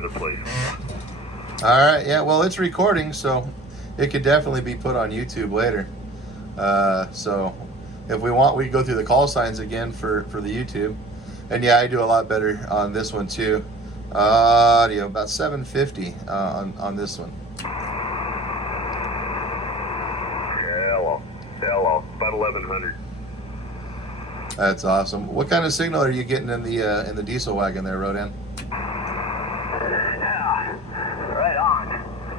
other place. All right, yeah, well, it's recording, so it could definitely be put on YouTube later. So if we want, we can go through the call signs again for the YouTube. And yeah, I do a lot better on this one too. Audio, about 750 on this one. Hello, about 1100. That's awesome. What kind of signal are you getting in the diesel wagon there, Rodan? Yeah, right on.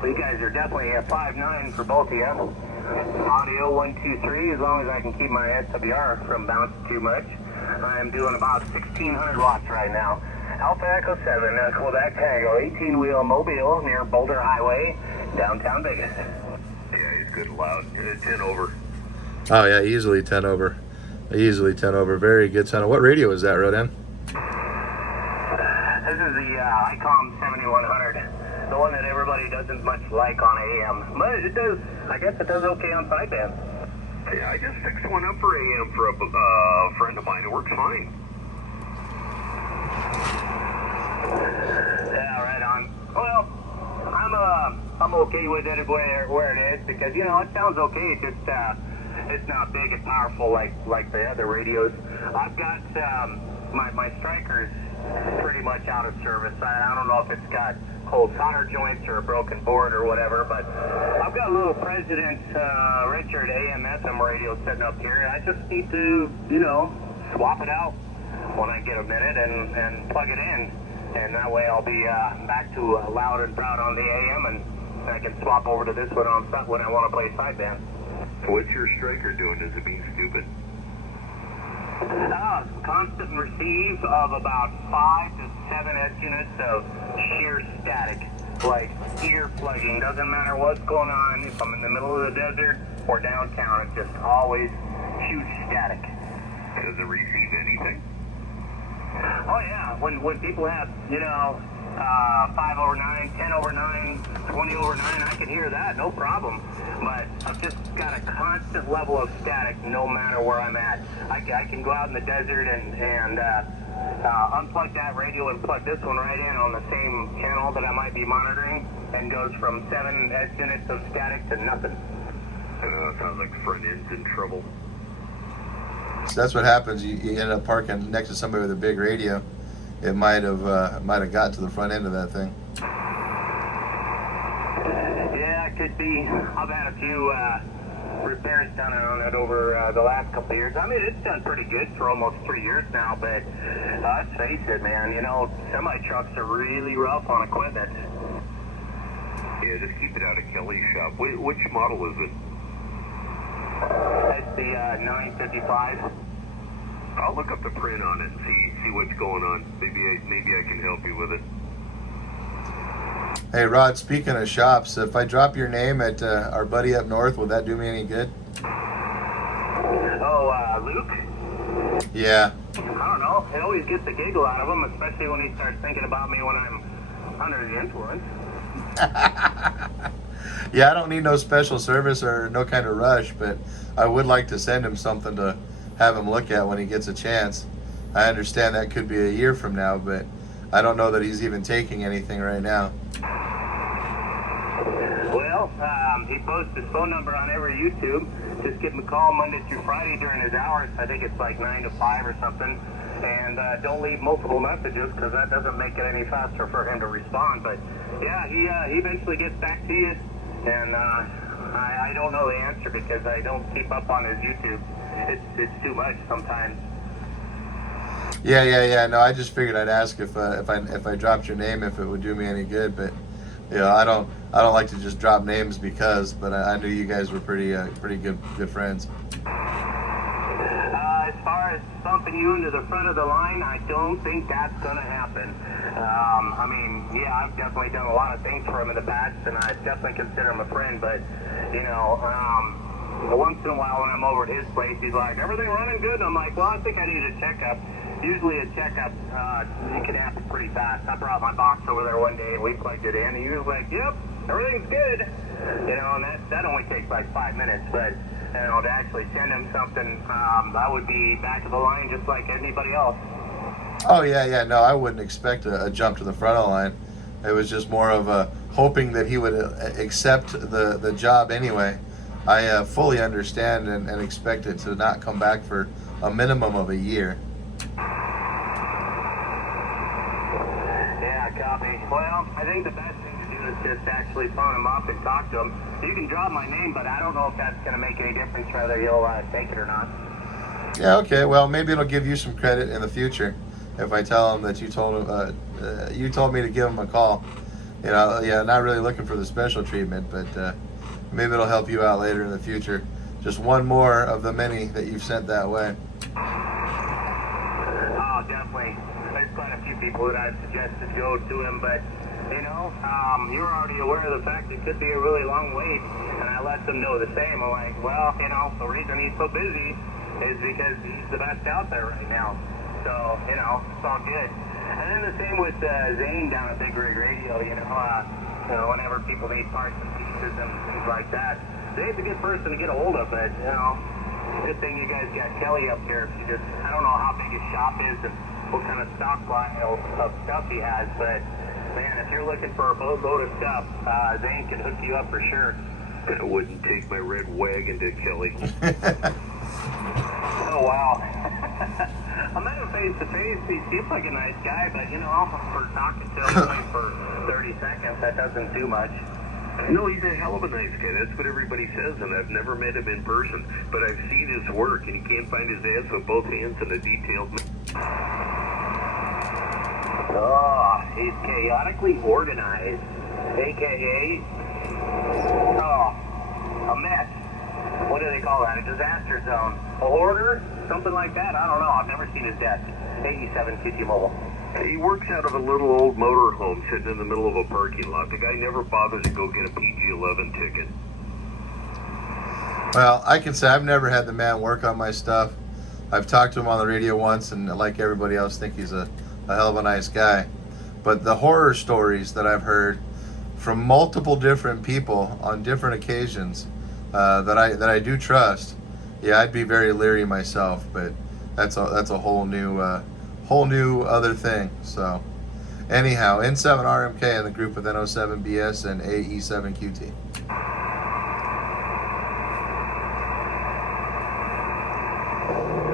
Well, you guys are definitely at 5.9 for both of you. Audio 1, 2, 3. As long as I can keep my SWR from bouncing too much. I am doing about 1600 watts right now. Alpha Echo 7, Quebec Tango, 18-wheel Mobile near Boulder Highway, downtown Vegas. Yeah, he's good and loud. 10 over. Oh yeah, easily 10 over. Easily 10 over. Very good sound. What radio is that, Rodan? This is the ICOM 7100, the one that everybody doesn't much like on AM. But it does, I guess it does okay on sideband. Yeah, I just fixed one up for AM for a friend of mine. It works fine. Yeah, right on. Well, I'm okay with it where it is because, you know, it sounds okay. It just, it's not big and powerful like the other radios. I've got my Striker's pretty much out of service. I don't know if it's got cold solder joints or a broken board or whatever, but I've got a little President Richard AM/FM radio sitting up here, and I just need to, you know, swap it out when I get a minute and plug it in, and that way I'll be back to loud and proud on the AM, and I can swap over to this one on when I want to play sideband. What's your Striker doing? Does it mean stupid? Constant receive of about 5 to 7 S units of sheer static, like ear plugging. Doesn't matter what's going on, if I'm in the middle of the desert or downtown, it's just always huge static. Does it receive anything? Oh yeah, when people have, you know, 5 over 9, 10 over 9, 20 over 9, I can hear that, no problem. But I've just got a constant level of static no matter where I'm at. I can go out in the desert and unplug that radio and plug this one right in on the same channel that I might be monitoring, and goes from 7 S units of static to nothing. Sounds like the front end's in trouble. So that's what happens. You end up parking next to somebody with a big radio. It might have got to the front end of that thing. Yeah, it could be. I've had a few repairs done on it over the last couple of years. I mean, it's done pretty good for almost 3 years now, but let's face it, man, you know, semi-trucks are really rough on equipment. Yeah, just keep it out of Kelly's shop. Which model is it? It's the 955. I'll look up the print on it and see what's going on. Maybe I can help you with it. Hey Rod, speaking of shops, if I drop your name at our buddy up north, will that do me any good? Oh, Luke? Yeah. I don't know. It always gets a giggle out of him, especially when he starts thinking about me when I'm under the influence. Yeah, I don't need no special service or no kind of rush, but I would like to send him something to have him look at when he gets a chance. I understand that could be a year from now, but I don't know that he's even taking anything right now. Well, he posts his phone number on every YouTube. Just give him a call Monday through Friday during his hours. I think it's like 9 to 5 or something. And don't leave multiple messages because that doesn't make it any faster for him to respond. But yeah, he eventually gets back to you. And I don't know the answer because I don't keep up on his YouTube. It's too much sometimes. Yeah. No, I just figured I'd ask if I dropped your name, if it would do me any good. But you know, I don't like to just drop names because. But I knew you guys were pretty good friends. As far as bumping you into the front of the line, I don't think that's going to happen. I mean, yeah, I've definitely done a lot of things for him in the past, and I definitely consider him a friend. But you know, once in a while when I'm over at his place, he's like, "Everything running good?" And I'm like, "Well, I think I need a checkup." Usually a checkup, it can happen pretty fast. I brought my box over there one day and we plugged it in, and he was like, "Yep, everything's good." You know, and that only takes like 5 minutes, but you know, to actually send him something, I would be back of the line just like anybody else. Oh yeah. No, I wouldn't expect a jump to the front of the line. It was just more of a hoping that he would accept the job anyway. I fully understand and expect it to not come back for a minimum of a year. Yeah, copy. Well, I think the best thing to do is just actually phone him up and talk to him. You can drop my name, but I don't know if that's going to make any difference whether he'll take it or not. Yeah, okay. Well, maybe it'll give you some credit in the future if I tell him that you told me to give him a call. You know, yeah, not really looking for the special treatment, but maybe it'll help you out later in the future. Just one more of the many that you've sent that way. Oh, definitely. There's quite a few people that I've suggested go to him, but, you know, you're already aware of the fact it could be a really long wait, and I let them know the same. I'm like, well, you know, the reason he's so busy is because he's the best out there right now. So, you know, it's all good. And then the same with Zane down at Big Rig Radio, you know, whenever people need parts and pieces and things like that. Zane's a good person to get a hold of, but, you know, good thing you guys got Kelly up here. If you just, I don't know how big his shop is and what kind of stockpile of stuff he has, but, man, if you're looking for a boatload of stuff, Zane can hook you up for sure. I wouldn't take my red wagon to Kelly. Oh, wow. I met him face to face. He seems like a nice guy, but, you know, for talking to him for 30 seconds, that doesn't do much. No, he's a hell of a nice guy. That's what everybody says, and I've never met him in person. But I've seen his work, and he can't find his ass with both hands in a detailed... Oh, he's chaotically organized, a.k.a. a mess. What do they call that? A disaster zone. A hoarder? Something like that? I don't know. I've never seen his desk. AE7QT mobile. He works out of a little old motorhome sitting in the middle of a parking lot. The guy never bothers to go get a PG-11 ticket. Well, I can say I've never had the man work on my stuff. I've talked to him on the radio once, and like everybody else, think he's a hell of a nice guy. But the horror stories that I've heard from multiple different people on different occasions that I do trust, yeah, I'd be very leery myself. But that's a whole new other thing. So anyhow, N7RMK and the group with NO7BS and AE7QT.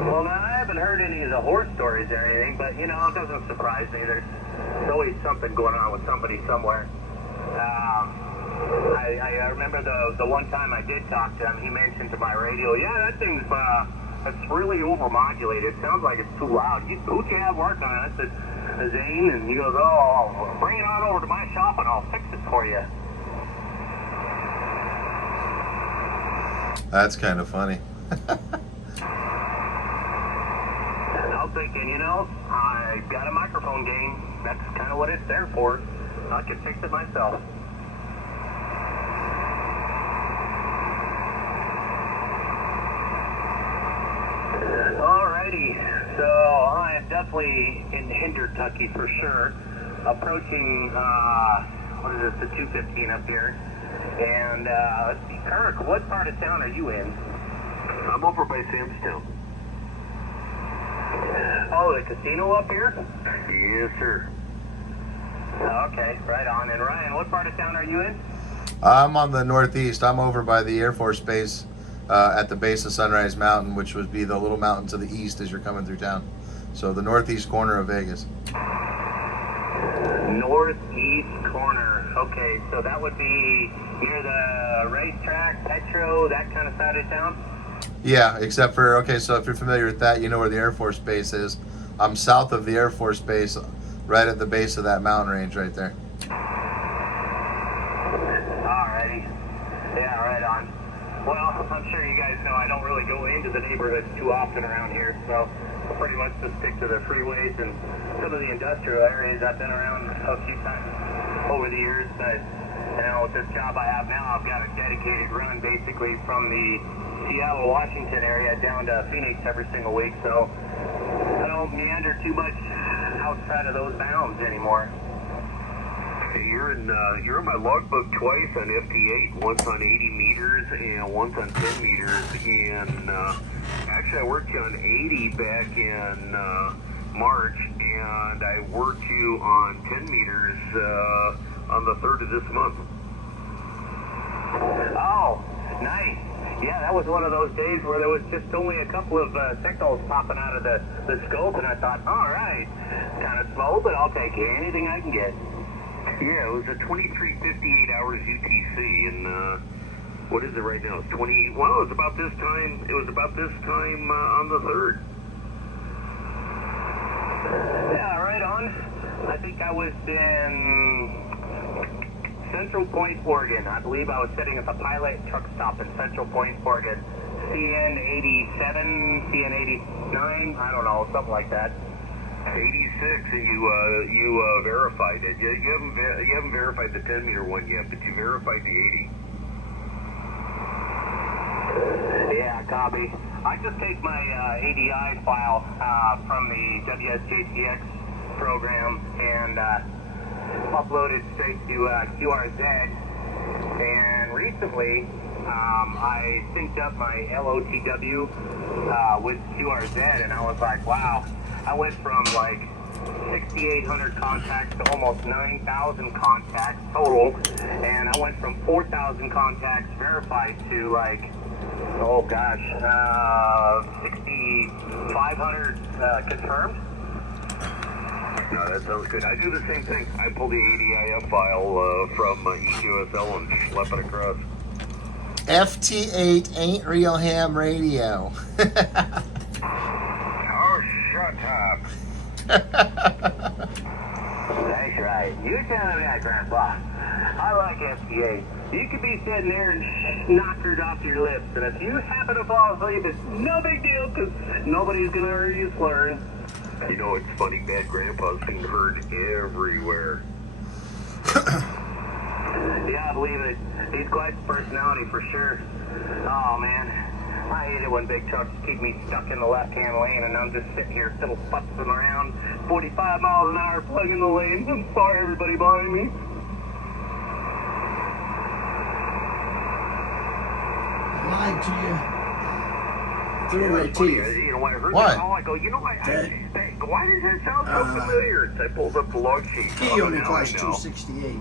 Well, now I haven't heard any of the horror stories or anything, but you know, it doesn't surprise me. There's always something going on with somebody somewhere. I remember the one time I did talk to him, he mentioned to my radio, yeah, that thing's it's really overmodulated. It sounds like it's too loud. Who'd you have working on it? I said, Zane, and he goes, oh, bring it on over to my shop and I'll fix it for you. That's kind of funny. And I was thinking, you know, I got a microphone game. That's kind of what it's there for. I can fix it myself. Alrighty, so I am definitely in Hindertucky for sure. Approaching, what is this, the 215 up here. And, let's see, Kirk, what part of town are you in? I'm over by Samstown. Oh, the casino up here? Yes, sir. Okay, right on. And Ryan, what part of town are you in? I'm on the northeast. I'm over by the Air Force Base at the base of Sunrise Mountain, which would be the little mountain to the east as you're coming through town. So the northeast corner of Vegas. Northeast corner. Okay, so that would be near the racetrack, Petro, that kind of side of town? Yeah, except for, okay, so if you're familiar with that, you know where the Air Force Base is. I'm south of the Air Force Base, right at the base of that mountain range right there. Alrighty. Yeah, right on. Well, I'm sure you guys know I don't really go into the neighborhoods too often around here, so I'll pretty much just stick to the freeways and some of the industrial areas. I've been around a few times over the years, but, you know, with this job I have now, I've got a dedicated run basically from the Seattle, Washington area down to Phoenix every single week, so I don't meander too much outside of those bounds anymore. You're in my logbook twice on FT8, once on 80 meters and once on 10 meters. And actually, I worked you on 80 back in March, and I worked you on 10 meters on the 3rd of this month. Oh, nice. Yeah, that was one of those days where there was just only a couple of signals popping out of the scope, and I thought, all right, kind of slow, but I'll take anything I can get. Yeah, it was a 23:58 hours UTC, and what is it right now? It's 20. Well, it was about this time. It was about this time on the 3rd. Yeah, right on. I think I was in Central Point, Oregon. I believe I was sitting at the Pilot truck stop in Central Point, Oregon. CN87, CN89, I don't know, something like that. 86, and you verified it. You haven't verified the 10 meter one yet, but you verified the 80. Yeah, copy. I just take my ADI file from the WSJTX program and upload it straight to QRZ. And recently, I synced up my LOTW with QRZ, and I was like, wow. I went from like 6,800 contacts to almost 9,000 contacts total, and I went from 4,000 contacts verified to like, oh gosh, 6,500 confirmed. No, that sounds good. I do the same thing. I pull the ADIF file from EQSL and schlep it across. FT8 ain't real ham radio. Oh, shut up. That's right. You're telling me that, Grandpa. I like FTA. You could be sitting there and knockered off your lips, and if you happen to fall asleep, it's no big deal, because nobody's going to hear you slurring. You know, it's funny, Bad Grandpa's being heard everywhere. Yeah, I believe it. He's quite the personality for sure. Oh, man. I hate it when big trucks keep me stuck in the left-hand lane, and I'm just sitting here still futzing around 45 miles an hour plugging the lanes. I'm sorry, everybody behind me. Lied to you. Through Yeah, my it's funny. teeth. You know, when I heard What? that call, I go, you know what? Why does that sound so familiar? So I pulled up the log sheet. He Oh, only now I cost know. $268.